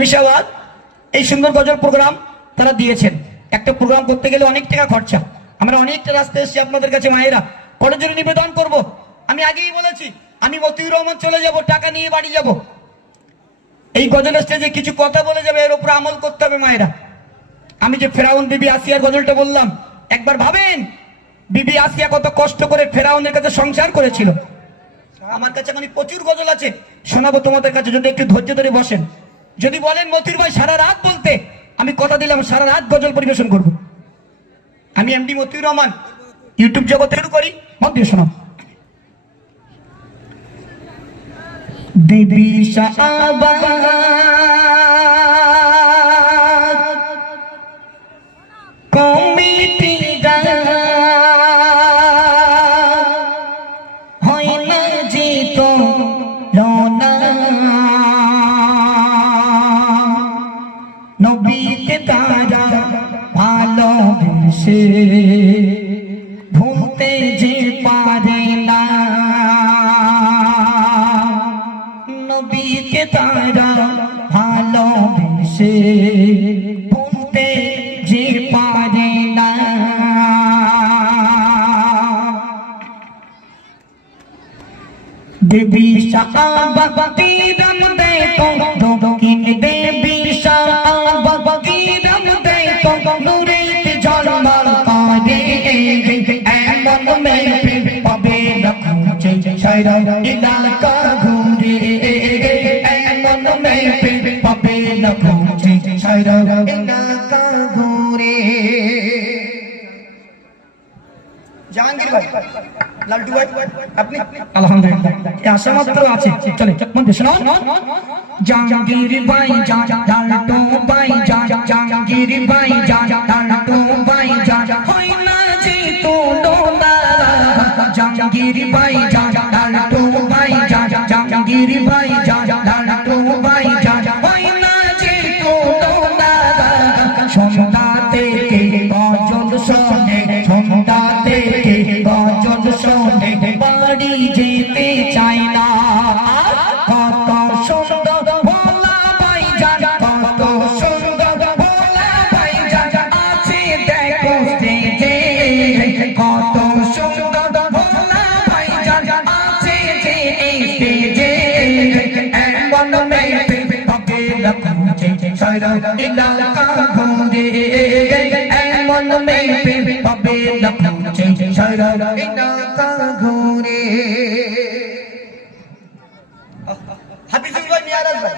দেবিশাবাদ এই সুন্দর গজল প্রোগ্রাম তারা দিয়েছেন। একটা প্রোগ্রাম করতে গেলে অনেক টাকা খরচা। আমরা অনেকটা রাস্তা এসেছি আপনাদের কাছে মায়েরা, কলেজের নিবেদন করব। আমি আগেই বলেছি আমি মতিউর রহমান চলে যাব, টাকা নিয়ে বাড়ি যাব। এই গজল স্টেজে কিছু কথা বলে যাবে, এর উপর আমল করতে হবে মায়েরা। আমি যে ফেরাউন বিবি আসিয়ার গজলটা বললাম, একবার ভাবেন বিবি আসিয়া কত কষ্ট করে ফেরাউনের কাছে সংসার করেছিল। আমার কাছে মানে প্রচুর গজল আছে, শোনাবো তোমাদের কাছে, যদি একটু ধৈর্য ধরে বসেন। যদি বলেন মতিউর ভাই সারা রাত বলতে, আমি কথা দিলাম সারা রাত গজল পরিবেশন করব। আমি এমডি মতিউর রহমান, ইউটিউব জগতে শুরু করি, মত দিয়ে শোনাও। দেবিশাবাদ কমিটি হয় না জিত লোনা, নবীকে তারা ভালোবেসে ভুলতে যে পারে না, নবীকে তারা ভালোবেসে ভুলতে যে পারে না। দেবী শাহাবাতি রাম দে তো দক্ষিণ দেবী শাহাবাতি রাম দে তো নূরে ঝলমল করে, এমন মেয়ে পাবে না খুঁজে সারা ইলাকা ঘুরে, এমন মেয়ে পাবে না খুঁজে সারা ইলাকা ঘুরে। জাহাঙ্গীর ভাই, লালটু ভাই, আপনি আলহামদুলিল্লাহ আশা মাত্র আছে, চলে মন দিয়ে শোনাও। জাহাঙ্গীর ভাই জান লালটু ভাই জান, জাহাঙ্গীর ভাই জান লালটু ভাই জান হয় না যে তুলনা, জাহাঙ্গীর ভাই জান লালটু ভাই জান, জাহাঙ্গীর ভাই জান লালটু ভাই জান হয় না যে তুলনা। সন্ধ্যা থেকে গজল শোনে, সন্ধ্যা থেকে গজল শোনে বাড়ি যেতে চায় না। কত সুন্দর ভোলা ভাই জান, কত সুন্দর ভোলা ভাই জান আছে দেখো স্টেজে, কত সুন্দর ভোলা ভাই জান আছে যে এই স্টেজে, এমন মেয়ে পাবে না খুঁজে সারা ইলাকা ঘুরে, এমন মেয়ে পাবে না খুঁজে সারা ইলাকা ঘুরে। হাফিজুল ভাই, মিয়ারাজ ভাই,